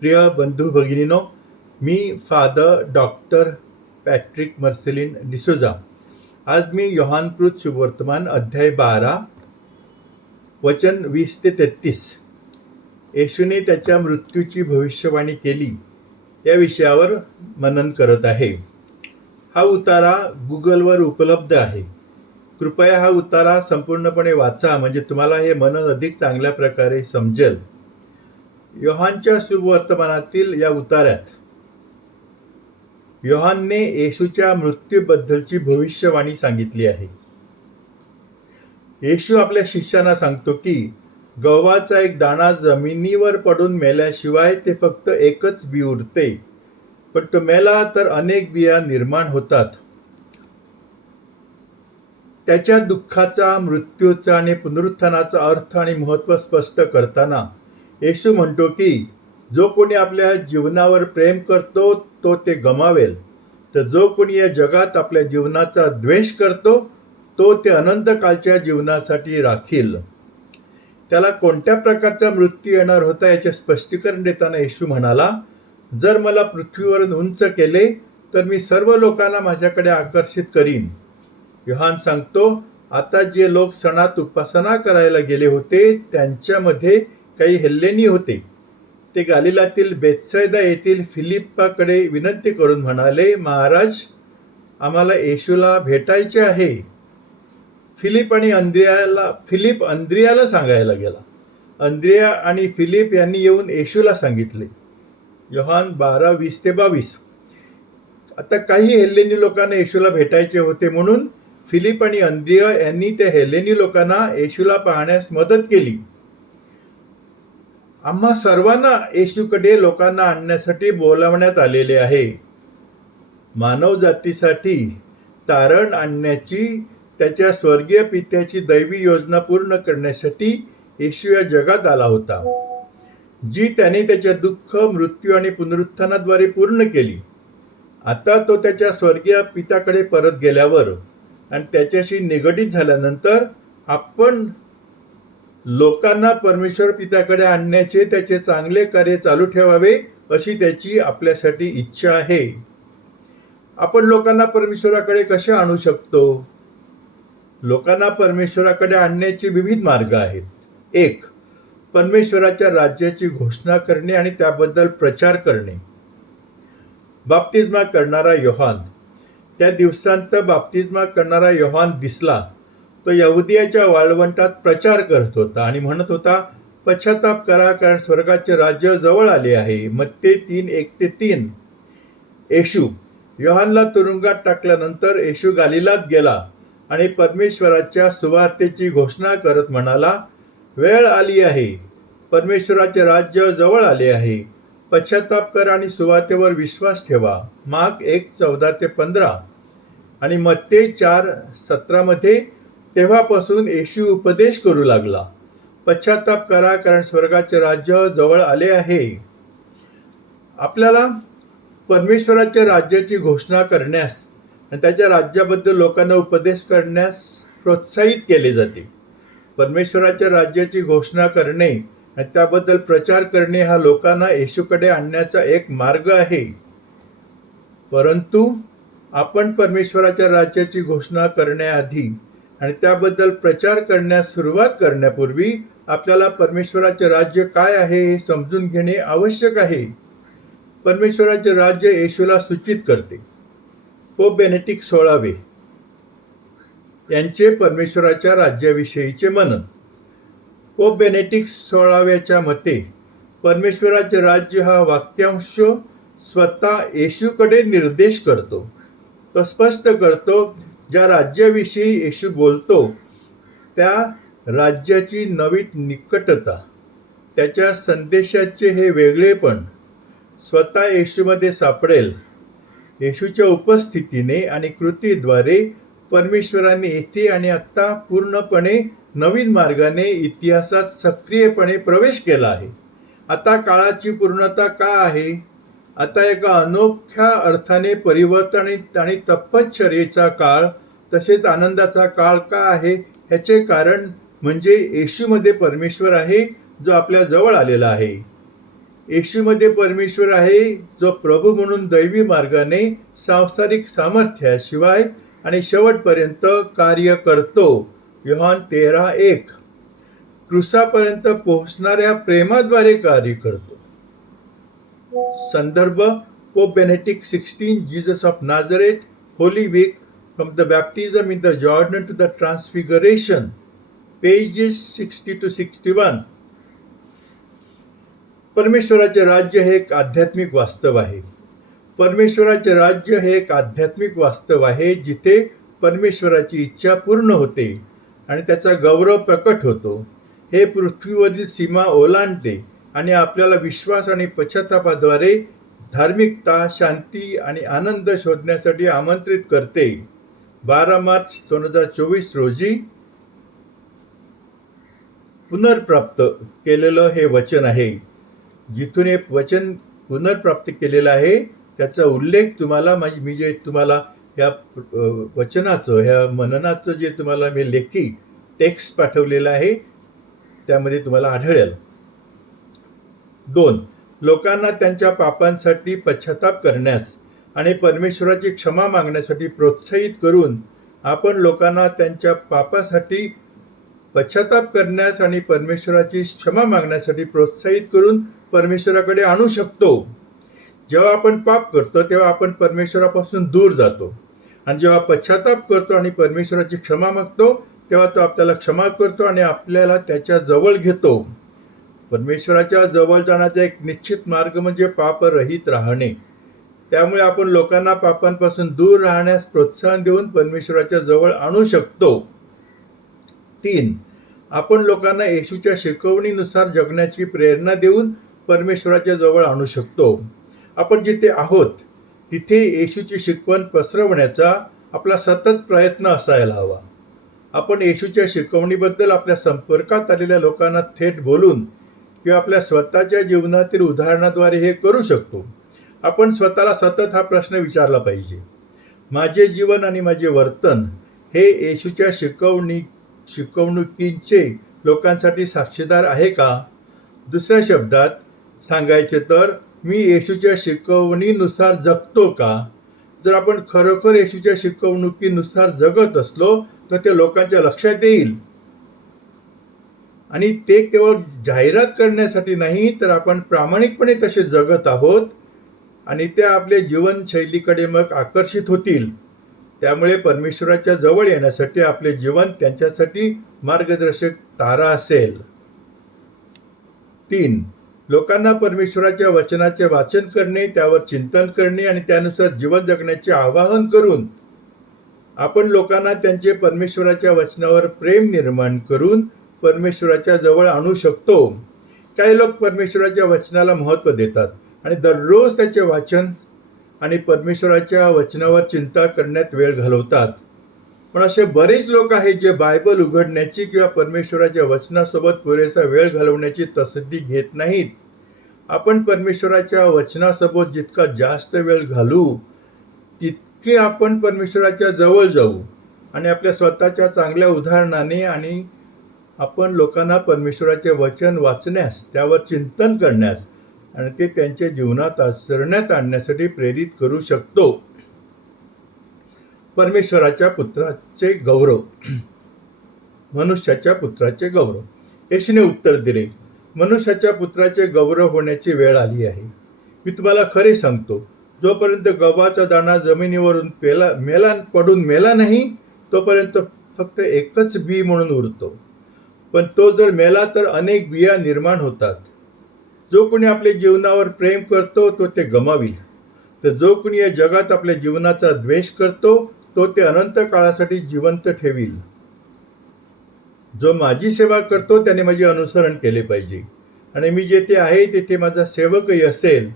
प्रिय बंधू भगिनीनो, मी father doctor Patrick Marcelin D'Souza. आज मी योहानकृत शुभवर्तमान अध्याय 12 वचन 20 ते 33 येशूने त्याच्या मृत्यूची भविष्यवाणी केली या विषयावर मनन करत आहे. हा उतारा गुगलवर उपलब्ध आहे. कृपया हा उतारा संपूर्णपणे वाचा, म्हणजे तुम्हाला हे मनन अधिक चांगल्या प्रकारे समजेल. योहानच्या शुभवर्तमानातील या उतार्यात योहानने येशूच्या मृत्यूबद्दलची भविष्यवाणी सांगितली आहे. येशू आपल्या शिष्यांना सांगतो की गव्हाचा एक दाणा जमिनीवर पडून मेल्याशिवाय ते फक्त एकच बी उरते, पण तो मेला तर अनेक बिया निर्माण होतात. त्याच्या दुःखाचा, मृत्यूचा आणि पुनरुत्थानाचा अर्थ आणि महत्त्व स्पष्ट करताना येशू म्हणतो की जो कोणी आपल्या जीवनावर प्रेम करतो तो ते गमावेल, तर जो कोणी या जगात आपल्या जीवनाचा द्वेष करतो तो ते अनंतकालच्या जीवनासाठी राखील. त्याला कोणत्या प्रकारचा मृत्यू येणार होता याचे स्पष्टीकरण देताना येशू म्हणाला, जर मला पृथ्वीवरून उंच केले तर मी सर्व लोकांना माझ्याकडे आकर्षित करीन. योहान सांगतो, आता जे लोक सणात उपासना करायला गेले होते त्यांच्यामध्ये काही हेल्लेनी होते. ते गालिलातील बेथसैदा येथील फिलिप्पाकडे विनंती करून म्हणाले, महाराज, आम्हाला येशूला भेटायचे आहे. फिलिप अंद्रियाला सांगायला गेला. अंद्रिया आणि फिलिप यांनी येऊन येशूला सांगितले. योहान 12:20-22. आता काही हेल्लेनी लोकांना येशूला भेटायचे होते, म्हणून फिलिप आणि अंद्रिया यांनी त्या हेल्लेनी लोकांना येशूला पाहण्यास मदत केली. आम्हा सर्वांना येशूकडे लोकांना आणण्यासाठी बोलावण्यात आलेले आहे. मानव जातीसाठी तारण आणण्याची त्याच्या स्वर्गीय पित्याची दैवी योजना पूर्ण करण्यासाठी येशू या जगात आला होता, जी त्याने त्याच्या दुःख, मृत्यू आणि पुनरुत्थानाद्वारे पूर्ण केली. आता तो त्याच्या स्वर्गीय पित्याकडे परत गेल्यावर आणि त्याच्याशी निगडीत झाल्यानंतर आपण लोकांना परमेश्वर पित्याकडे आणण्याचे त्याचे चांगले कार्य चालू ठेवावे अशी त्याची आपल्यासाठी इच्छा आहे. आपण लोकांना परमेश्वराकडे कसे आणू शकतो? लोकांना परमेश्वराकडे आणण्याचे विविध मार्ग आहेत. 1. परमेश्वराच्या राज्याची घोषणा करणे आणि त्याबद्दल प्रचार करणे. बाप्तिस्मा करणारा योहान. त्या दिवसांत बाप्तिस्मा करणारा योहान दिसला. तो यहुदियाच्या वाळवंटात प्रचार करत होता आणि म्हणत होता, पश्चाताप करा, कारण स्वर्गाचे राज्य जवळ आले आहे. मत्ते 3:1-3. येशू. योहानला तुरुंगात टाकल्यानंतर येशू गालिलात गेला आणि परमेश्वराच्या सुवार्तेची घोषणा करत म्हणाला, वेळ आली आहे, परमेश्वराचे राज्य जवळ आले आहे. पश्चाताप करा आणि सुवार्तेवर विश्वास ठेवा. मार्क 1:14-15 आणि मत्ते 4:17 तेव्हापासून येशू उपदेश करू लागला, पश्चाताप करा, कारण स्वर्गाचे राज्य जवळ आले आहे. आपल्याला परमेश्वराच्या राज्याची घोषणा करण्यास आणि त्याच्या राज्याबद्दल लोकांना उपदेश करण्यास प्रोत्साहित केले जाते. परमेश्वराच्या राज्याची घोषणा करणे आणि त्याबद्दल प्रचार करणे हा लोकांना येशूकडे आणण्याचा एक मार्ग आहे. परंतु आपण परमेश्वराच्या राज्याची घोषणा करण्याआधी आणि त्याबद्दल प्रचार करण्यास सुरुवात करण्यापूर्वी आपल्याला परमेश्वराचे राज्य काय आहे हे समजून घेणे आवश्यक आहे. परमेश्वराचे राज्य येशूला सूचित करते. पोप बेनेडिक्ट 16 यांचे परमेश्वराच्या राज्याविषयीचे मनन. पोप बेनेडिक्ट 16च्या मते परमेश्वराचे राज्य हा वाक्यांश स्वतः येशूकडे निर्देश करतो. तो स्पष्ट करतो ज्या राज्याविषयी येशू बोलतो त्या राज्याची नवी निकटता, त्याच्या संदेशाचे हे वेगळेपण स्वतः येशूमध्ये सापडेल. येशूच्या उपस्थितीने आणि कृतीद्वारे परमेश्वराने येथे आणि आता पूर्णपणे नवीन मार्गाने इतिहासात सक्रियपणे प्रवेश केला आहे. आता काळाची पूर्णता का आहे? आता एका अनोख्या अर्थाने परिवर्तन आणि तपश्चर्येचा काळ तसेच आनंदाचा काळ का आहे? ह्याचे कारण म्हणजे येशूमध्ये परमेश्वर आहे जो आपल्या जवळ आलेला आहे. येशूमध्ये परमेश्वर आहे, जो प्रभू म्हणून दैवी मार्गाने सांसारिक सामर्थ्याशिवाय आणि शेवटपर्यंत कार्य करतो. योहान 13:1. क्रूसापर्यंत पोहोचणाऱ्या प्रेमाद्वारे कार्य करतो. संदर्भ Pope Benedict 16, Jesus of Nazareth, Holy Week, from the Baptism in the Jordan to the Transfiguration, pages 60 to 61. परमेश्वराचे राज्य हे एक आध्यात्मिक वास्तव आहे. परमेश्वराचे राज्य हे एक आध्यात्मिक वास्तव आहे, जिथे परमेश्वराची इच्छा पूर्ण होते आणि त्याचा गौरव प्रकट होतो. हे पृथ्वीवरील सीमा ओलांडते आणि आपल्याला विश्वास आणि पश्चातापाद्वारे धार्मिकता, शांती आणि आनंद शोधण्यासाठी आमंत्रित करते. 12 मार्च 2024 रोजी पुनर्प्राप्त केलेलं हे वचन आहे. जिथून हे वचन पुनर्प्राप्त केलेलं आहे त्याचा उल्लेख तुम्हाला मी जे तुम्हाला ह्या वचनाचं, ह्या मननाचं जे तुम्हाला मी लेखी टेक्स्ट पाठवलेलं आहे त्यामध्ये तुम्हाला आढळेल. 2. लोकांना त्यांच्या पापांसाठी पश्चाताप करण्यास आणि परमेश्वराची क्षमा मागण्यासाठी प्रोत्साहित करून आपण लोकांना त्यांच्या पापासाठी पश्चाताप करण्यास आणि परमेश्वराची क्षमा मागण्यासाठी प्रोत्साहित करून परमेश्वराकडे आणू शकतो. जेव्हा आपण पाप करतो तेव्हा आपण परमेश्वरापासून दूर जातो, आणि जेव्हा पश्चाताप करतो आणि परमेश्वराची क्षमा मागतो तेव्हा तो आपल्याला क्षमा करतो आणि आपल्याला त्याच्या जवळ घेतो. परमेश्वराच्या जवळ जाण्याचा एक निश्चित मार्ग म्हणजे पापरहित राहणे. त्यामुळे आपण लोकांना पापांपासून दूर राहण्यास प्रोत्साहन देऊन परमेश्वराच्या जवळ आणू शकतो. 3. आपण लोकांना येशूच्या शिकवणीनुसार जगण्याची प्रेरणा देऊन परमेश्वराच्या जवळ आणू शकतो. आपण जिथे आहोत तिथे येशूची शिकवण पसरवण्याचा आपला सतत प्रयत्न असायला हवा. आपण येशूच्या शिकवणीबद्दल आपल्या संपर्कात आलेल्या लोकांना थेट बोलून किंवा आपल्या स्वतःच्या जीवनातील उदाहरणाद्वारे हे करू शकतो. आपण स्वतःला सतत हा प्रश्न विचारला पाहिजे, माझे जीवन आणि माझे वर्तन हे येशूच्या शिकवणुकींचे लोकांसाठी साक्षीदार आहे का? दुसऱ्या शब्दात सांगायचे तर मी येशूच्या शिकवणीनुसार जगतो का? जर आपण खरोखर येशूच्या शिकवणुकीनुसार जगत असलो तर ते लोकांच्या लक्षात येईल, आणि ते केवळ जाहिरात करण्यासाठी नाही तर आपण प्रामाणिकपणे तसे जगत आहोत आणि ते आपल्या जीवनशैलीकडे मग आकर्षित होतील. त्यामुळे परमेश्वराच्या जवळ येण्यासाठी आपले जीवन त्यांच्यासाठी मार्गदर्शक तारा असेल. 3. लोकांना परमेश्वराच्या वचनाचे वाचन करणे, त्यावर चिंतन करणे आणि त्यानुसार जीवन जगण्याचे आवाहन करून आपण लोकांना त्यांचे परमेश्वराच्या वचनावर प्रेम निर्माण करून परमेश्वराच्या जवळ आणू शकतो. काही लोक परमेश्वराच्या वचनाला महत्त्व देतात आणि दररोज त्याचे वाचन आणि परमेश्वराच्या वचनावर चिंता करण्यात वेळ घालवतात. पण असे बरेच लोक आहेत जे बायबल उघडण्याची किंवा परमेश्वराच्या वचनासोबत पुरेसा वेळ घालवण्याची तसदी घेत नाहीत. आपण परमेश्वराच्या वचनासोबत जितका जास्त वेळ घालू तितके आपण परमेश्वराच्या जवळ जाऊ आणि आपल्या स्वतःच्या चांगल्या उदाहरणाने आणि आपण लोकांना परमेश्वराचे वचन वाचण्यास, त्यावर चिंतन करण्यास आणि ते त्यांच्या जीवनात आचरण्यात आणण्यासाठी प्रेरित करू शकतो. परमेश्वराच्या पुत्राचे गौरव. मनुष्याच्या पुत्राचे गौरव. येशूने उत्तर दिले, मनुष्याच्या पुत्राचे गौरव होण्याची वेळ आली आहे. मी तुम्हाला खरे सांगतो, जोपर्यंत गव्हाचा दाणा जमिनीवरून पडून मेला नाही तोपर्यंत फक्त एकच बी म्हणून उरतो, पण तो जर मेला तर अनेक बिया निर्माण होतात. जो कोणी आपल्या जीवनावर प्रेम करतो तो ते गमावील, तर जो कोणी या जगात आपल्या जीवनाचा द्वेष करतो तो ते अनंत काळासाठी जिवंत ठेवील. जो माझी सेवा करतो त्याने माझे अनुसरण केले पाहिजे, आणि मी जेथे आहे तेथे माझा सेवकही असेल.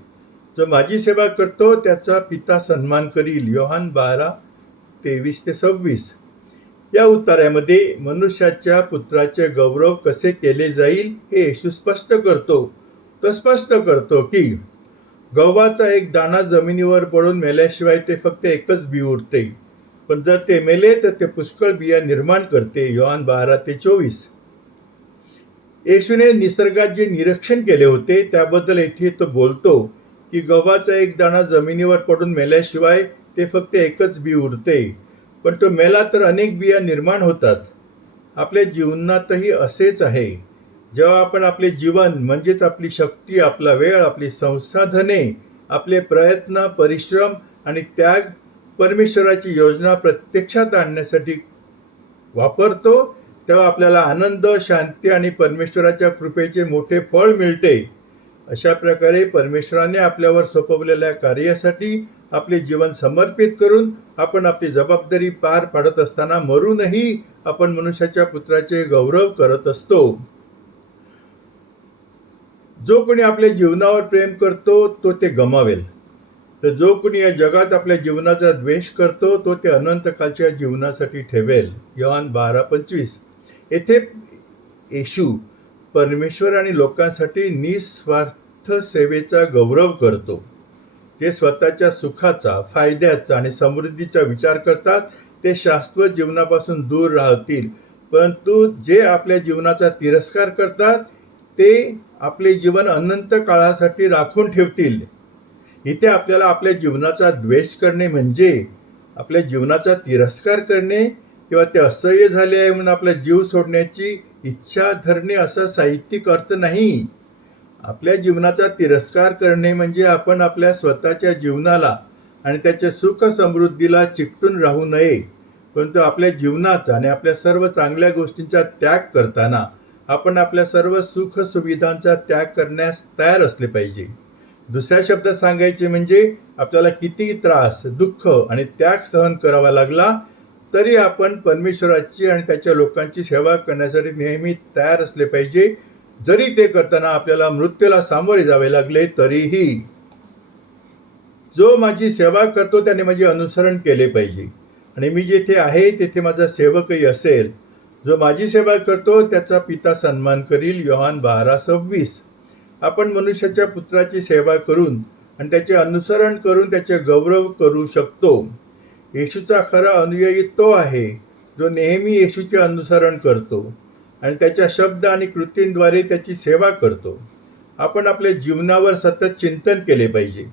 जो माझी सेवा करतो त्याचा पिता सन्मान करील. योहान 12:23-26. या उत्तरामध्ये मनुष्याच्या पुत्राचे गौरव कसे केले जाईल हे येशू स्पष्ट करतो. तो स्पष्ट करतो की गव्हाचा एक दाणा जमिनीवर पडून मेल्याशिवाय ते फक्त एकच बी उरते, पण जर ते मेले तर ते पुष्कळ बिया निर्माण करते. योहान 12:24. येशूने निसर्गात जे निरीक्षण केले होते त्याबद्दल येथे तो बोलतो की गव्हाचा एक दाणा जमिनीवर पडून मेल्याशिवाय ते फक्त एकच बी उरते, पण तो मेला तर अनेक बिया निर्माण होतात. आपल्या जीवनातही असेच आहे. जेव्हा आपण आपले जीवन म्हणजेच आपली शक्ती, आपला वेळ, आपली संसाधने, आपले प्रयत्न, परिश्रम आणि त्याग परमेश्वराची योजना प्रत्यक्षात आणण्यासाठी वापरतो, तेव्हा आपल्याला आनंद, शांती आणि परमेश्वराच्या कृपेचे मोठे फळ मिळते. अशा प्रकारे परमेश्वराने आपल्यावर सोपवलेल्या कार्यासाठी आपले जीवन समर्पित करून आपण आपली जबाबदारी पार पाडत असताना मरूनही आपण मनुष्याच्या पुत्राचे गौरव करत असतो. जो कोणी आपल्या जीवनावर प्रेम करतो तो ते गमावेल, तर जो कोणी या जगात आपल्या जीवनाचा द्वेष करतो तो ते अनंतकालच्या जीवनासाठी ठेवेल. योहान 12:25. येथे येशू परमेश्वर आणि लोकांसाठी निस्वार्थ सेवेचा गौरव करतो. जे स्वतःच्या सुखाचा, फायद्याचा आणि समृद्धीचा विचार करतात ते शाश्वत जीवनापासून दूर राहतील, परंतु जे आपल्या जीवनाचा तिरस्कार करतात ते आपले जीवन अनंत काळासाठी राखून ठेवतील. इथे आपल्याला आपल्या जीवनाचा द्वेष करणे म्हणजे आपल्या जीवनाचा तिरस्कार करणे किंवा ते असह्य झाले आहे म्हणून आपला जीव सोडण्याची इच्छा धरणे असा साहित्यिक अर्थ नाही. आपल्या जीवनाचा तिरस्कार करणे म्हणजे आपण आपल्या स्वतःच्या जीवनाला आणि त्याच्या सुख समृद्धीला चिकटून राहू नये, परंतु आपल्या जीवनाचा आणि आपल्या सर्व चांगल्या गोष्टींचा त्याग करताना आपण आपल्या सर्व सुख सुविधांचा त्याग करण्यास तयार असले पाहिजे. दुसऱ्या शब्दात सांगायचे म्हणजे आपल्याला किती त्रास, दुःख आणि त्याग सहन करावा लागला तरी आपण परमेश्वराची आणि त्याच्या लोकांची सेवा करण्यासाठी नेहमी तयार असले पाहिजे. जरी ते करताना आपल्याला मृत्यूला सामोरे जावे लागले तरीही. जो माझी सेवा करतो त्याने माझे अनुसरण केले पाहिजे आणि मी जेथे आहे तेथे माझा सेवकही असेल. जो माझी सेवा करतो त्याचा पिता सन्मान करील. योहान 12:26. आपण मनुष्याच्या पुत्राची सेवा करून आणि त्याचे अनुसरण करून त्याचे गौरव करू शकतो. येशूचा खरा अनुयायी तो आहे जो नेहमी येशूचे अनुसरण करतो आणि त्याच्या शब्द आणि कृतींद्वारे त्याची सेवा करतो. आपण आपल्या जीवनावर सतत चिंतन केले पाहिजे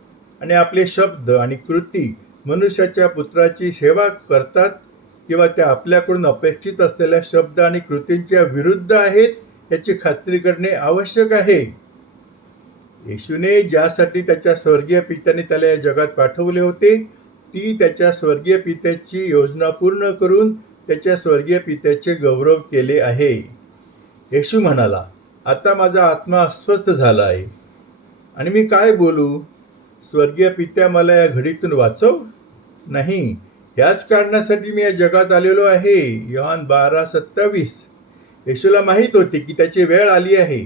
आणि आपले शब्द आणि कृती मनुष्याच्या पुत्राची सेवा करतात किंवा त्या आपल्याकडून अपेक्षित असलेल्या शब्द आणि कृतींच्या विरुद्ध आहेत याची खात्री करणे आवश्यक आहे. येशूने ज्यासाठी त्याच्या स्वर्गीय पित्याने त्याला या जगात पाठवले होते ती त्याच्या स्वर्गीय पित्याची योजना पूर्ण करून त्याच्या स्वर्गीय पित्याचे गौरव केले आहे. येशू म्हणाला, आता माझा आत्मा अस्वस्थ झाला आहे आणि मी काय बोलू? स्वर्गीय पित्या मला या घडीतून वाचव? नाही, याच कारणासाठी मी या जगात आलेलो आहे. योहान 12:27. येशूला माहीत होते की त्याची वेळ आली आहे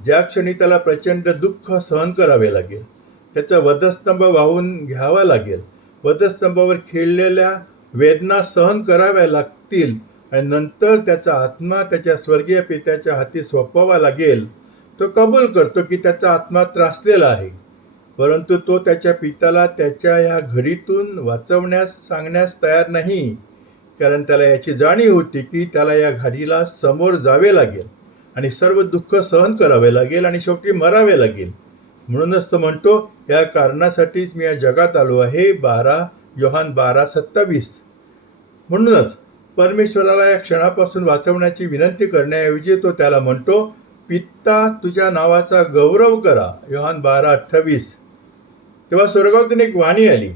ज्या क्षणी त्याला प्रचंड दुःख सहन करावे लागेल, त्याचा वधस्तंभ वाहून घ्यावा लागेल, वधस्तंभावर खेळलेल्या वेदना सहन कराव्या लागतील आणि नंतर त्याचा आत्मा त्याच्या स्वर्गीय पित्याच्या हाती सोपवावा लागेल. तो कबूल करतो की त्याचा आत्मा त्रासलेला आहे, परंतु तो त्याच्या पित्याला त्याच्या या घडीतून वाचवण्यास सांगण्यास तयार नाही, कारण त्याला याची जाणीव होती की त्याला या घडीला समोर जावे लागेल आणि सर्व दुःख सहन करावे लागेल आणि शेवटी मरावे लागेल. म्हणूनच तो म्हणतो, या कारणासाठीच मी या जगात आलो आहे. योहान 12:27. म्हणूनच परमेश्वराला या क्षणापासून वाचवण्याची विनंती करण्याऐवजी तो त्याला म्हणतो, पिता तुझ्या नावाचा गौरव करा. योहान 12:28. तेव्हा स्वर्गातून एक वाणी आली,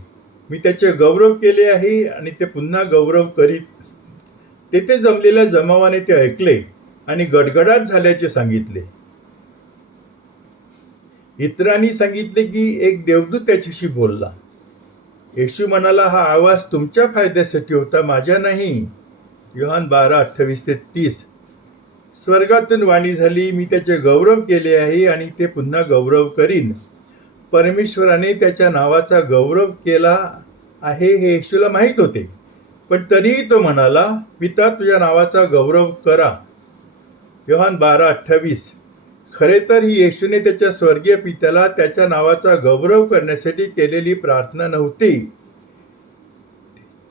मी त्याचे गौरव केले आहे आणि ते पुन्हा गौरव करीत. तेथे जमलेल्या जमावाने ते ऐकले आणि गडगडाट झाल्याचे सांगितले. इतरांनी सांगितले की एक देवदूत त्याच्याशी बोलला. येशू म्हणाला, हा आवाज तुमच्या फायद्यासाठी होता, माझ्या नाही. योहान 12:28-30. स्वर्गातून वाणी झाली, मी त्याचे गौरव केले आहे आणि ते पुन्हा गौरव करीन. परमेश्वराने त्याच्या नावाचा गौरव केला आहे हे येशूला माहीत होते, पण तरीही तो म्हणाला, पिता तुझ्या नावाचा गौरव करा. योहान 12:28. खरे तर ही येशूने त्याच्या स्वर्गीय पित्याला त्याच्या नावाचा गौरव करण्यासाठी केलेली प्रार्थना नव्हती.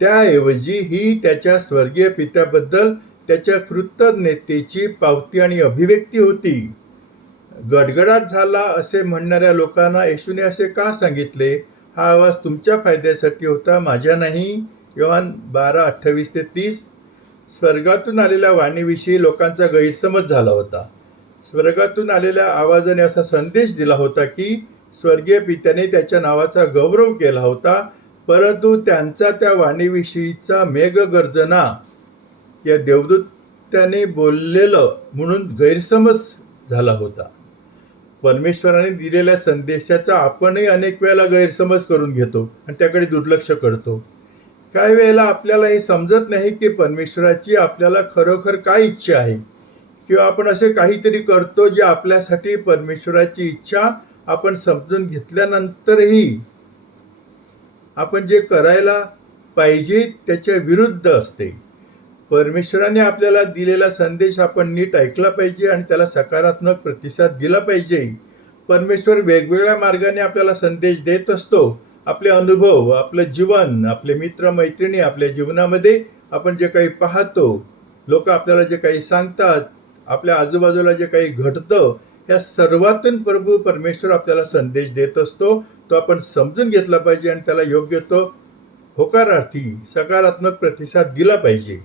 त्याऐवजी ही त्याच्या स्वर्गीय पित्याबद्दल त्याच्या कृतज्ञतेची पावती आणि अभिव्यक्ती होती. गडगडाट झाला असे म्हणणाऱ्या लोकांना येशूने असे का सांगितले? हा आवाज तुमच्या फायद्यासाठी होता, माझ्या नाही. योहान 12:28-30. स्वर्गातून आलेल्या वाणीविषयी लोकांचा गैरसमज झाला होता. स्वर्गातून आलेल्या आवाजाने असा संदेश दिला होता की स्वर्गीय पित्याने त्याच्या नावाचा गौरव केला होता, परंतु त्यांचा त्या वाणीविषयीचा मेघगर्जना या देवदूताने बोललेलं म्हणून गैरसमज झाला होता. परमेश्वराने दिलेल्या संदेशाचा आपणही अनेक वेळेला गैरसमज करून घेतो आणि त्याकडे दुर्लक्ष करतो. काही वेळेला आपल्याला हे समजत नाही की परमेश्वराची आपल्याला खरोखर काय इच्छा आहे, किंवा आपण असे काहीतरी करतो जे आपल्यासाठी परमेश्वराची इच्छा आपण समजून घेतल्यानंतरही आपण जे करायला पाहिजे त्याच्या विरुद्ध असते. परमेश्वराने आपल्याला दिलेला संदेश आपण नीट ऐकला पाहिजे आणि त्याला सकारात्मक प्रतिसाद दिला पाहिजे. परमेश्वर वेगवेगळ्या मार्गाने आपल्याला संदेश देत असतो. आपले अनुभव, आपलं जीवन, आपले मित्रमैत्रिणी, आपल्या जीवनामध्ये आपण जे काही पाहतो, लोक आपल्याला जे काही सांगतात, आपल्या आजूबाजूला जे काही घडतं, या सर्वातून प्रभू परमेश्वर आपल्याला संदेश देत असतो. तो आपण समजून घेतला पाहिजे आणि त्याला योग्य तो होकारार्थी सकारात्मक प्रतिसाद दिला पाहिजे.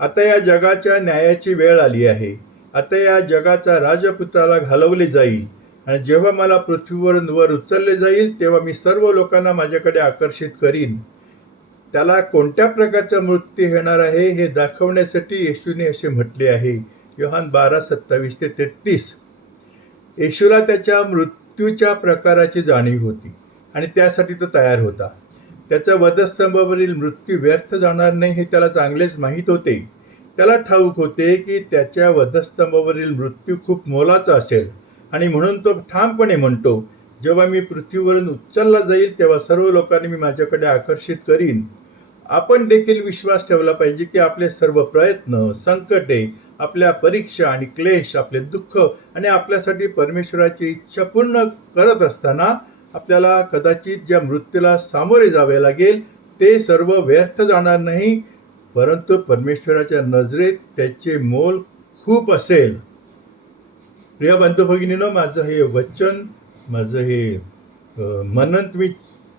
आता या जगाच्या न्यायाची वेळ आली आहे. आता या जगाचा राजपुत्राला घालवले जाईल आणि जेव्हा मला पृथ्वीवरून वर उचलले जाईल तेव्हा मी सर्व लोकांना माझ्याकडे आकर्षित करीन. त्याला कोणत्या प्रकारचा मृत्यू येणार आहे हे दाखवण्यासाठी येशूने असे म्हटले आहे. योहान 12:27-33. येशूला त्याच्या मृत्यूच्या प्रकाराची जाणीव होती आणि त्यासाठी तो तयार होता. त्याचा वधस्तंभावरील मृत्यू व्यर्थ जाणार नाही हे त्याला चांगलेच माहीत होते. त्याला ठाऊक होते की त्याच्या वधस्तंभावरील मृत्यू खूप मोलाचा असेल आणि म्हणून तो ठामपणे म्हणतो, जेव्हा मी पृथ्वीवरून उचलला जाईल तेव्हा सर्व लोकांनी मी माझ्याकडे आकर्षित करीन. आपण देखील विश्वास ठेवला पाहिजे की आपले सर्व प्रयत्न, संकटे, आपल्या परीक्षा आणि क्लेश, आपले दुःख आणि आपल्यासाठी परमेश्वराची इच्छा पूर्ण करत असताना आपल्याला कदाचित ज्या मृत्यूला सामोरे जावे लागेल ते सर्व व्यर्थ जाणार नाही, परंतु परमेश्वराच्या नजरेत त्याचे मोल खूप असेल. प्रिय बंधू भगिनींनो, माझं हे वचन, माझं हे मनन तुम्ही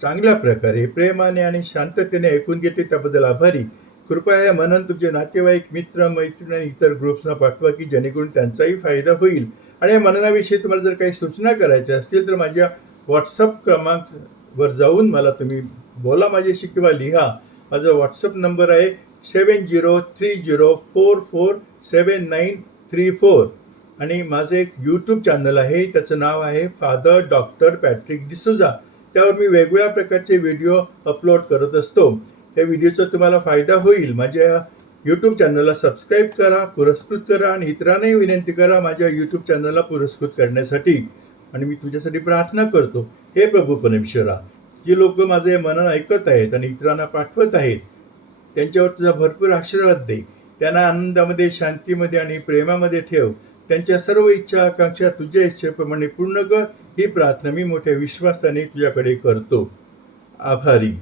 चांगल्या प्रकारे प्रेमाने आणि शांततेने ऐकून घेते त्याबद्दल आभारी. कृपया हे मनन तुमचे नातेवाईक, मित्र, मैत्रिणी आणि इतर ग्रुप्सना पाठवा की जेणेकरून त्यांचाही फायदा होईल. आणि या मननाविषयी तुम्हाला जर काही सूचना करायच्या असतील तर माझ्या व्हॉट्सअप क्रमांकवर जाऊन मला तुम्ही बोला माझ्याशी किंवा लिहा. माझा व्हॉट्सअप नंबर आहे 7030447934 आणि माझं एक यूट्यूब चॅनल आहे, त्याचं नाव आहे फादर डॉक्टर पॅट्रिक डिसूजा. त्यावर मी वेगवेगळ्या प्रकारचे व्हिडिओ अपलोड करत असतो. या व्हिडिओचा तुम्हाला फायदा होईल. माझ्या यूट्यूब चॅनलला सबस्क्राईब करा, पुरस्कृत करा आणि इतरांनाही विनंती करा माझ्या यूट्यूब चॅनलला पुरस्कृत करण्यासाठी. आणि मी तुझ्यासाठी प्रार्थना करतो, हे प्रभू परमेश्वरा, जी लोक माझे मनन ऐकत आहेत आणि इतरांना पाठवत आहेत त्यांच्यावर तुझा भरपूर आशीर्वाद दे. त्यांना आनंदामध्ये, शांतीमध्ये आणि प्रेमामध्ये ठेव. त्यांच्या सर्व इच्छा आकांक्षा तुझ्या इच्छेप्रमाणे पूर्ण कर. ही प्रार्थना मी मोठ्या विश्वासाने तुझ्याकडे करतो. आभारी.